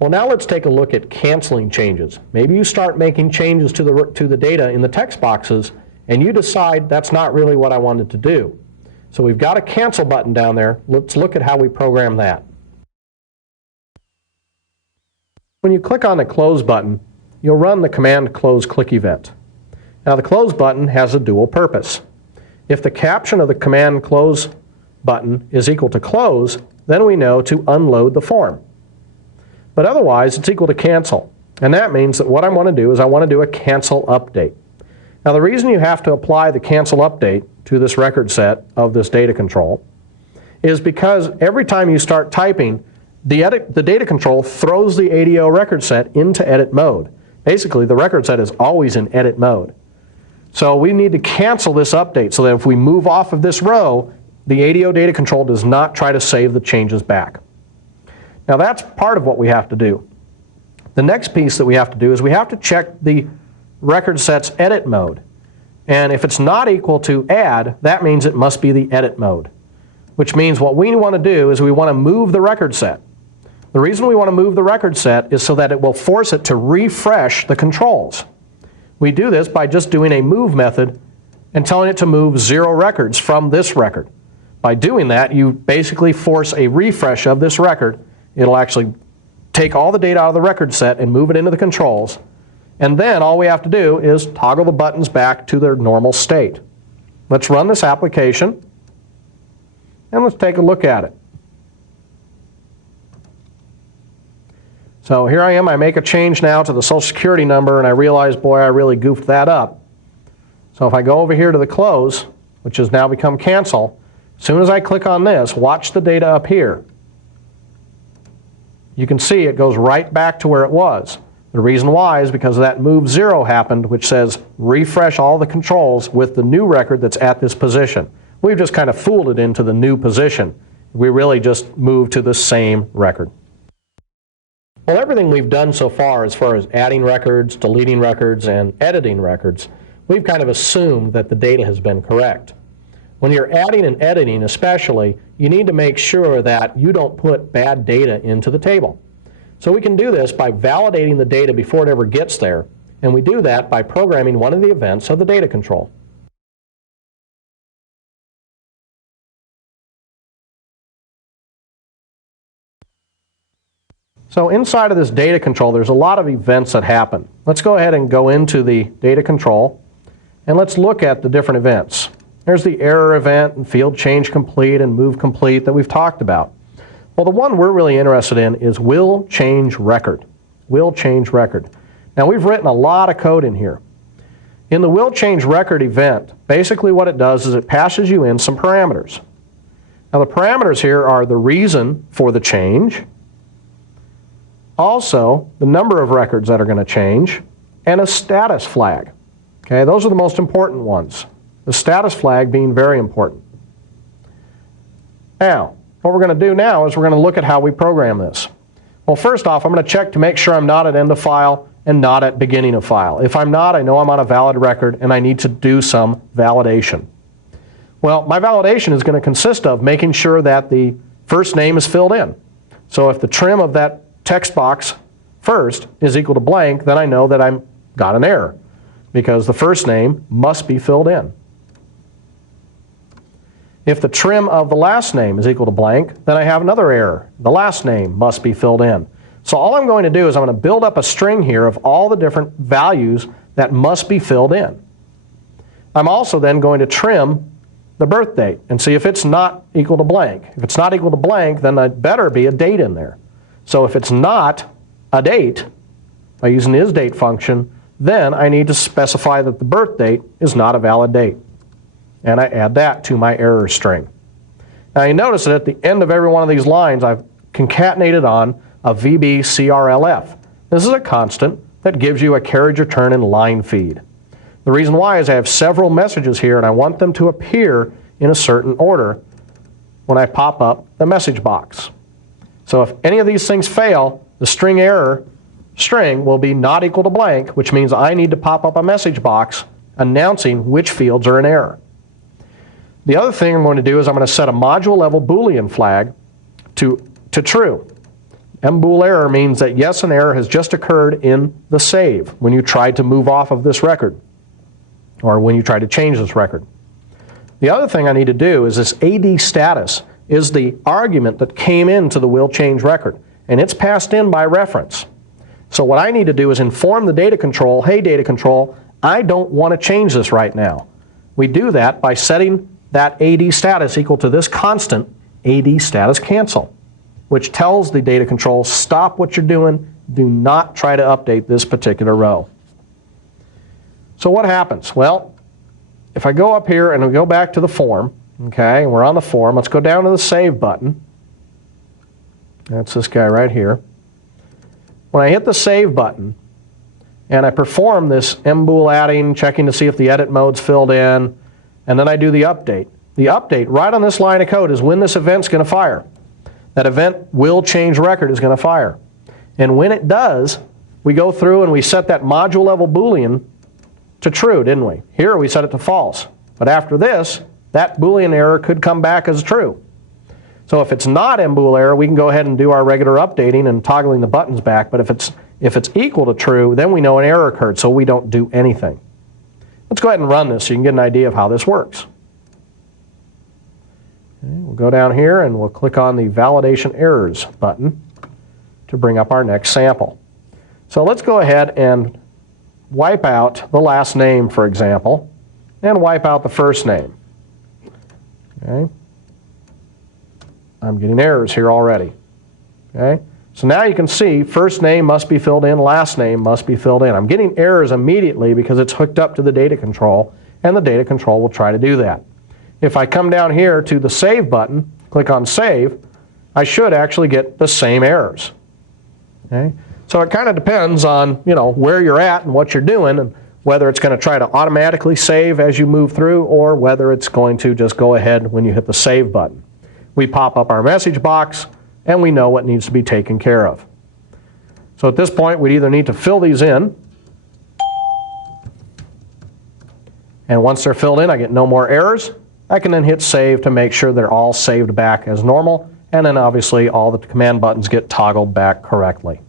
Well, now let's take a look at canceling changes. Maybe you start making changes to the data in the text boxes, and you decide that's not really what I wanted to do. So we've got a cancel button down there. Let's look at how we program that. When you click on the close button, you'll run the command close click event. Now the close button has a dual purpose. If the caption of the command close button is equal to close, then we know to unload the form. But otherwise, it's equal to cancel. And that means that what I want to do is I want to do a cancel update. Now the reason you have to apply the cancel update to this record set of this data control is because every time you start typing, the data control throws the ADO record set into edit mode. Basically, the record set is always in edit mode. So we need to cancel this update so that if we move off of this row, the ADO data control does not try to save the changes back. Now that's part of what we have to do. The next piece that we have to do is we have to check the record set's edit mode. And if it's not equal to add, that means it must be the edit mode. Which means what we want to do is we want to move the record set. The reason we want to move the record set is so that it will force it to refresh the controls. We do this by just doing a move method and telling it to move 0 records from this record. By doing that, you basically force a refresh of this record. It'll actually take all the data out of the record set and move it into the controls. And then all we have to do is toggle the buttons back to their normal state. Let's run this application and let's take a look at it. So here I am, I make a change now to the Social Security number and I realize, boy, I really goofed that up. So if I go over here to the close, which has now become cancel, as soon as I click on this, watch the data up here. You can see it goes right back to where it was. The reason why is because that move 0 happened, which says refresh all the controls with the new record that's at this position. We've just kind of fooled it into the new position. We really just moved to the same record. Well, everything we've done so far as adding records, deleting records, and editing records, we've kind of assumed that the data has been correct. When you're adding and editing especially, you need to make sure that you don't put bad data into the table. So we can do this by validating the data before it ever gets there, and we do that by programming one of the events of the data control. So inside of this data control, there's a lot of events that happen. Let's go ahead and go into the data control, and let's look at the different events. There's the error event and field change complete and move complete that we've talked about. Well, the one we're really interested in is will change record. Will change record. Now we've written a lot of code in here. In the will change record event, basically what it does is it passes you in some parameters. Now the parameters here are the reason for the change, also the number of records that are going to change, and a status flag. Okay, those are the most important ones. The status flag being very important. Now, what we're going to do now is we're going to look at how we program this. Well, first off, I'm going to check to make sure I'm not at end of file and not at beginning of file. If I'm not, I know I'm on a valid record and I need to do some validation. Well, my validation is going to consist of making sure that the first name is filled in. So if the trim of that text box first is equal to blank, then I know that I've got an error because the first name must be filled in. If the trim of the last name is equal to blank, then I have another error. The last name must be filled in. So all I'm going to do is I'm going to build up a string here of all the different values that must be filled in. I'm also then going to trim the birth date and see if it's not equal to blank. If it's not equal to blank, then it better be a date in there. So if it's not a date, by using the isDate function, then I need to specify that the birth date is not a valid date. And I add that to my error string. Now you notice that at the end of every one of these lines I've concatenated on a VBCRLF. This is a constant that gives you a carriage return and line feed. The reason why is I have several messages here and I want them to appear in a certain order when I pop up the message box. So if any of these things fail, the string error string will be not equal to blank, which means I need to pop up a message box announcing which fields are in error. The other thing I'm going to do is I'm going to set a module level Boolean flag to true. mbool error means that yes, an error has just occurred in the save when you tried to move off of this record, or when you try to change this record. The other thing I need to do is this AD status is the argument that came into the will change record, and it's passed in by reference. So what I need to do is inform the data control, hey data control, I don't want to change this right now. We do that by setting that AD status equal to this constant, AD status cancel, which tells the data control, stop what you're doing, do not try to update this particular row. So what happens? Well, if I go up here and we go back to the form, okay, and we're on the form, let's go down to the Save button. That's this guy right here. When I hit the Save button and I perform this mbool adding, checking to see if the edit mode's filled in, and then I do the update right on this line of code is when this event's going to fire. That event will change record is going to fire. And when it does, we go through and we set that module level Boolean to true, didn't we? Here we set it to false. But after this, that Boolean error could come back as true. So if it's not mbool error, we can go ahead and do our regular updating and toggling the buttons back. But if it's equal to true, then we know an error occurred, so we don't do anything. Let's go ahead and run this so you can get an idea of how this works. Okay, we'll go down here and we'll click on the Validation Errors button to bring up our next sample. So let's go ahead and wipe out the last name, for example, and wipe out the first name. Okay. I'm getting errors here already. Okay. So now you can see first name must be filled in, last name must be filled in. I'm getting errors immediately because it's hooked up to the data control, and the data control will try to do that. If I come down here to the Save button, click on Save, I should actually get the same errors. Okay? So it kind of depends on, where you're at and what you're doing, and whether it's going to try to automatically save as you move through, or whether it's going to just go ahead when you hit the Save button. We pop up our message box, and we know what needs to be taken care of. So at this point, we'd either need to fill these in, and once they're filled in, I get no more errors. I can then hit Save to make sure they're all saved back as normal, and then obviously all the command buttons get toggled back correctly.